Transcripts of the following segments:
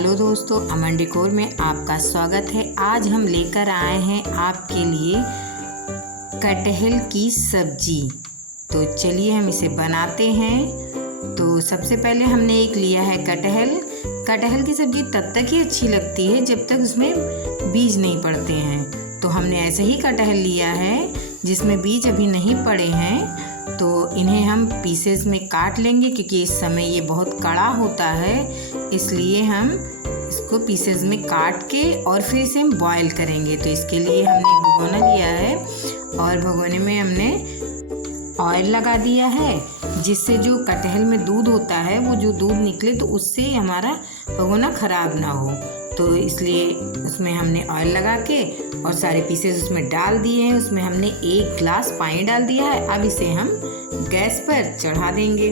Hello दोस्तों, अमन decor में आपका स्वागत है। आज हम लेकर आए हैं आपके लिए कटहल की सब्जी। तो चलिए हम इसे बनाते हैं। तो सबसे पहले हमने एक लिया है कटहल। कटहल की सब्जी तब तक ही अच्छी लगती है जब तक उसमें बीज नहीं पड़ते हैं। तो हमने ऐसे ही कटहल लिया है जिसमें बीज अभी नहीं पड़े हैं। तो इन्हें हम पीसेस में काट लेंगे क्योंकि इस समय ये बहुत कड़ा होता है, इसलिए हम इसको पीसेस में काट के और फिर इसे हम बॉईल करेंगे। तो इसके लिए हमने भगोना लिया है और भगोने में हमने ऑयल लगा दिया है जिससे जो कटहल में दूध होता है वो जो दूध निकले तो उससे हमारा भगोना ख़राब ना हो। तो इसलिए उसमें हमने ऑयल लगा के और सारे पीसेस उसमें डाल दिए हैं। उसमें हमने 1 ग्लास पानी डाल दिया है। अब इसे हम गैस पर चढ़ा देंगे।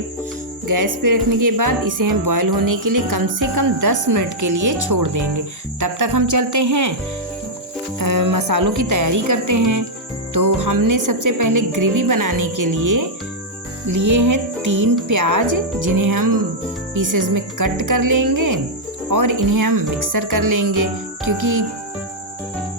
गैस पे रखने के बाद इसे हम बॉईल होने के लिए कम से कम 10 मिनट के लिए छोड़ देंगे। तब तक हम चलते हैं मसालों की तैयारी करते हैं। तो हमने सबसे पहले ग्रेवी बनाने के लिए हैं 3 प्याज, जिन्हें हम पीसेस में कट कर लेंगे और इन्हें हम मिक्सर कर लेंगे क्योंकि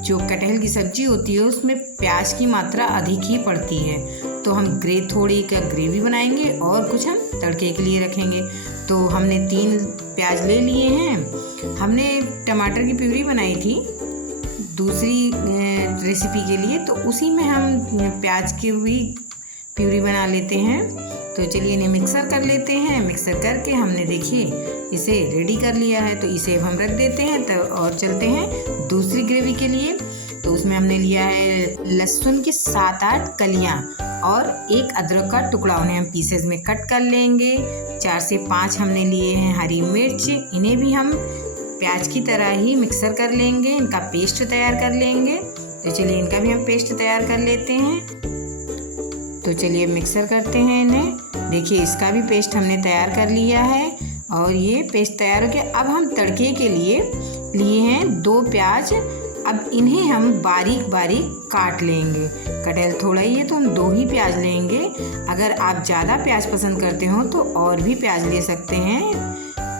जो कटहल की सब्जी होती है उसमें प्याज की मात्रा अधिक ही पड़ती है। तो हम थोड़ी का ग्रेवी बनाएंगे और कुछ हम तड़के के लिए रखेंगे। तो हमने 3 प्याज ले लिए हैं। हमने टमाटर की प्यूरी बनाई थी दूसरी रेसिपी के लिए, तो उसी में हम प्याज की भी प्यूरी बना लेते हैं। तो चलिए इन्हें मिक्सर कर लेते हैं। मिक्सर करके हमने देखिए इसे रेडी कर लिया है। तो इसे हम रख देते हैं तो और चलते हैं दूसरी ग्रेवी के लिए। तो उसमें हमने लिया है लहसुन की 7-8 कलियां और 1 अदरक का टुकड़ा, उन्हें हम पीसेस में कट कर लेंगे। 4 से 5 हमने लिए हैं हरी मिर्च, इन्हें भी हम प्याज की तरह ही मिक्सर कर लेंगे, इनका पेस्ट तैयार कर लेंगे। तो चलिए इनका भी हम पेस्ट तैयार कर लेते हैं। तो चलिए मिक्सर करते हैं इन्हें। देखिए इसका भी पेस्ट हमने तैयार कर लिया है और ये पेस्ट तैयार हो गया। अब हम तड़के के लिए हैं 2 प्याज। अब इन्हें हम बारीक बारीक काट लेंगे। कटहल थोड़ा ही है तो हम 2 ही प्याज लेंगे। अगर आप ज़्यादा प्याज पसंद करते हो तो और भी प्याज ले सकते हैं।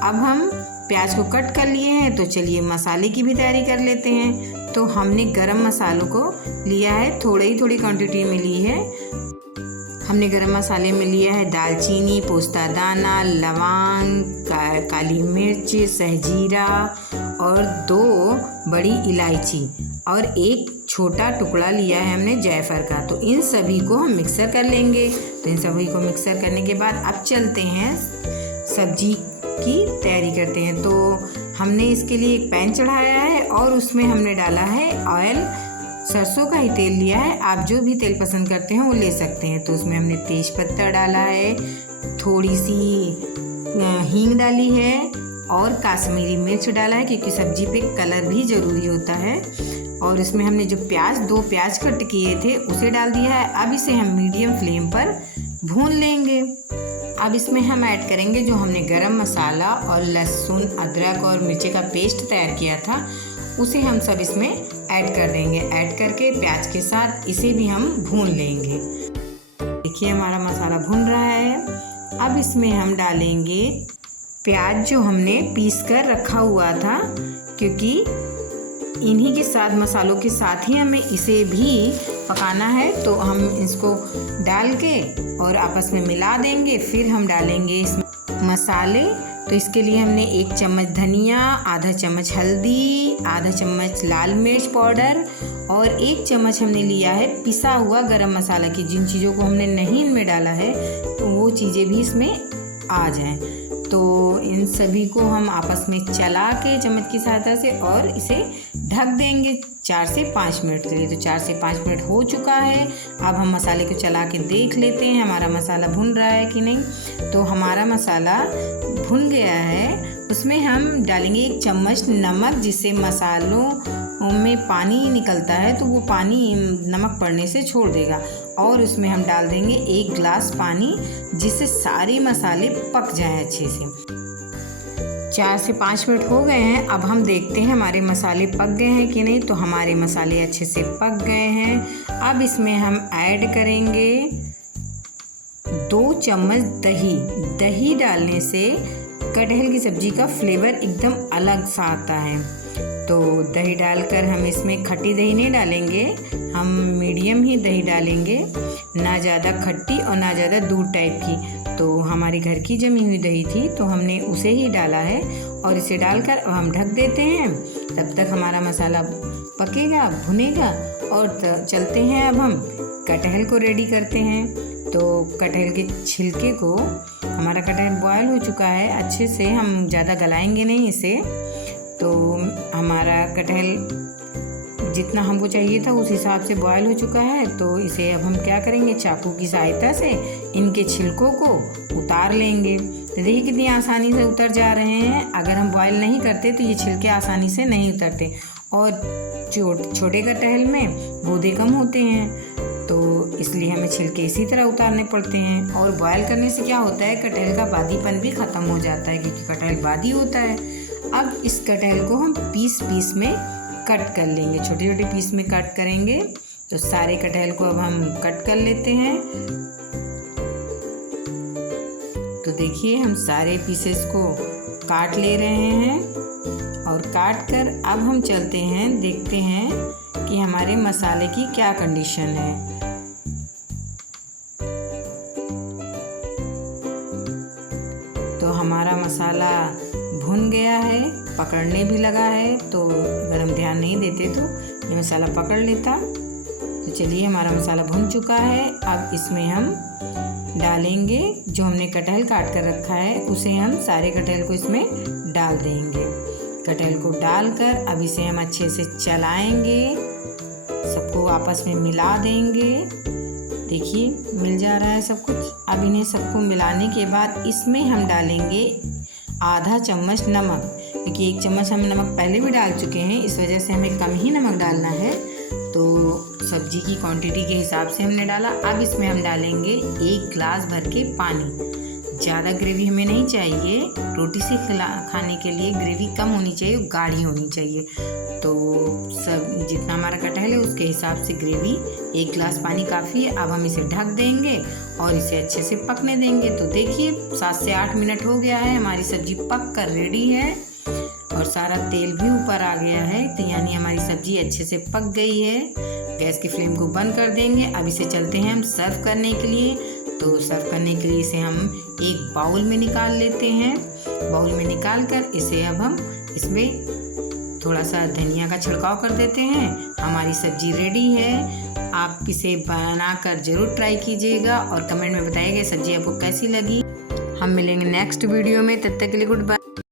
अब हम प्याज को कट कर लिए हैं। तो चलिए मसाले की भी तैयारी कर लेते हैं। तो हमने गरम मसालों को लिया है, थोड़ी क्वांटिटी में ली है। हमने गरम मसाले में लिया है दालचीनी, पोस्ता दाना, लौंग, काली मिर्च, सहजीरा और 2 बड़ी इलायची और 1 छोटा टुकड़ा लिया है हमने जायफल का। तो इन सभी को हम मिक्सर कर लेंगे। तो इन सभी को मिक्सर करने के बाद अब चलते हैं सब्जी की तैयारी करते हैं। तो हमने इसके लिए एक पैन चढ़ाया है और उसमें हमने डाला है ऑयल। सरसों का ही तेल लिया है, आप जो भी तेल पसंद करते हैं वो ले सकते हैं। तो उसमें हमने तेज पत्ता डाला है, थोड़ी सी हींग डाली है और काश्मीरी मिर्च डाला है क्योंकि सब्जी पे कलर भी ज़रूरी होता है। और इसमें हमने जो 2 प्याज कट किए थे उसे डाल दिया है। अब इसे हम मीडियम फ्लेम पर भून लेंगे। अब इसमें हम ऐड करेंगे जो हमने गरम मसाला और लहसुन, अदरक और मिर्ची का पेस्ट तैयार किया था, उसे हम सब इसमें ऐड कर देंगे। ऐड करके प्याज के साथ इसे भी हम भून लेंगे। देखिए हमारा मसाला भून रहा है। अब इसमें हम डालेंगे प्याज जो हमने पीस कर रखा हुआ था, क्योंकि इन्हीं के साथ मसालों के साथ ही हमें इसे भी पकाना है। तो हम इसको डाल के और आपस में मिला देंगे। फिर हम डालेंगे इसमें मसाले। तो इसके लिए हमने 1 चम्मच धनिया, आधा चम्मच हल्दी, आधा चम्मच लाल मिर्च पाउडर और 1 चम्मच हमने लिया है पिसा हुआ गरम मसाला की। जिन चीज़ों को हमने नहीं इनमें डाला है तो वो चीज़ें भी इसमें आ जाएं। तो इन सभी को हम आपस में चला के चम्मच की सहायता से और इसे ढक देंगे 4 से 5 मिनट के लिए। तो 4 से 5 मिनट हो चुका है। अब हम मसाले को चला के देख लेते हैं हमारा मसाला भुन रहा है कि नहीं। तो हमारा मसाला भुन गया है। उसमें हम डालेंगे 1 चम्मच नमक, जिससे मसालों में पानी निकलता है तो वो पानी नमक पड़ने से छोड़ देगा। और उसमें हम डाल देंगे 1 गिलास पानी, जिससे सारे मसाले पक जाएं अच्छे से। 4 से 5 मिनट हो गए हैं। अब हम देखते हैं हमारे मसाले पक गए हैं कि नहीं। तो हमारे मसाले अच्छे से पक गए हैं। अब इसमें हम ऐड करेंगे 2 चम्मच दही। दही डालने से कटहल की सब्ज़ी का फ्लेवर एकदम अलग सा आता है। तो दही डालकर हम इसमें खट्टी दही नहीं डालेंगे, हम मीडियम ही दही डालेंगे, ना ज़्यादा खट्टी और ना ज़्यादा दूध टाइप की। तो हमारे घर की जमी हुई दही थी तो हमने उसे ही डाला है और इसे डालकर अब हम ढक देते हैं। तब तक हमारा मसाला पकेगा, भुनेगा और चलते हैं अब हम कटहल को रेडी करते हैं। तो कटहल के छिलके को, हमारा कटहल बॉयल हो चुका है अच्छे से, हम ज़्यादा गलाएंगे नहीं इसे। तो हमारा कटहल जितना हमको चाहिए था उस हिसाब से बॉयल हो चुका है। तो इसे अब हम क्या करेंगे, चाकू की सहायता से इनके छिलकों को उतार लेंगे। तो देखिए कितनी आसानी से उतर जा रहे हैं। अगर हम बॉयल नहीं करते तो ये छिलके आसानी से नहीं उतरते और छोटे कटहल में गूदे कम होते हैं, तो इसलिए हमें छिलके इसी तरह उतारने पड़ते हैं। और बॉयल करने से क्या होता है, कटहल का बादीपन भी ख़त्म हो जाता है क्योंकि कटहल बादी होता है। अब इस कटहल को हम पीस में कट कर लेंगे, छोटे छोटे पीस में कट करेंगे। तो सारे कटहल को अब हम कट कर लेते हैं। तो देखिए हम सारे पीसेस को काट ले रहे हैं और काट कर अब हम चलते हैं, देखते हैं कि हमारे मसाले की क्या कंडीशन है। तो हमारा मसाला भुन गया है, पकड़ने भी लगा है। तो अगर हम ध्यान नहीं देते तो ये मसाला पकड़ लेता। तो चलिए हमारा मसाला भुन चुका है। अब इसमें हम डालेंगे जो हमने कटहल काट कर रखा है, उसे हम सारे कटहल को इसमें डाल देंगे। कटहल को डालकर अब इसे हम अच्छे से चलाएंगे, सबको आपस में मिला देंगे। देखिए मिल जा रहा है सब कुछ। अब इन्हें सबको मिलाने के बाद इसमें हम डालेंगे आधा चम्मच नमक, क्योंकि 1 चम्मच हम नमक पहले भी डाल चुके हैं, इस वजह से हमें कम ही नमक डालना है। तो सब्जी की क्वांटिटी के हिसाब से हमने डाला। अब इसमें हम डालेंगे 1 गिलास भर के पानी। ज़्यादा ग्रेवी हमें नहीं चाहिए, रोटी से खाने के लिए ग्रेवी कम होनी चाहिए, गाढ़ी होनी चाहिए। तो सब जितना हमारा कटहल है उसके हिसाब से ग्रेवी 1 गिलास पानी काफ़ी है। अब हम इसे ढक देंगे और इसे अच्छे से पकने देंगे। तो देखिए 7 से 8 मिनट हो गया है, हमारी सब्जी पक कर रेडी है और सारा तेल भी ऊपर आ गया है। तो यानी हमारी सब्जी अच्छे से पक गई है। गैस की फ्लेम को बंद कर देंगे। अब इसे चलते हैं हम सर्व करने के लिए। तो सर्व करने के लिए इसे हम एक बाउल में निकाल लेते हैं। बाउल में निकाल कर इसे अब हम इसमें थोड़ा सा धनिया का छिड़काव कर देते हैं। हमारी सब्जी रेडी है। आप इसे बनाकर ज़रूर ट्राई कीजिएगा और कमेंट में बताइएगा सब्जी आपको कैसी लगी। हम मिलेंगे नेक्स्ट वीडियो में, तब तक के लिए गुड बाय।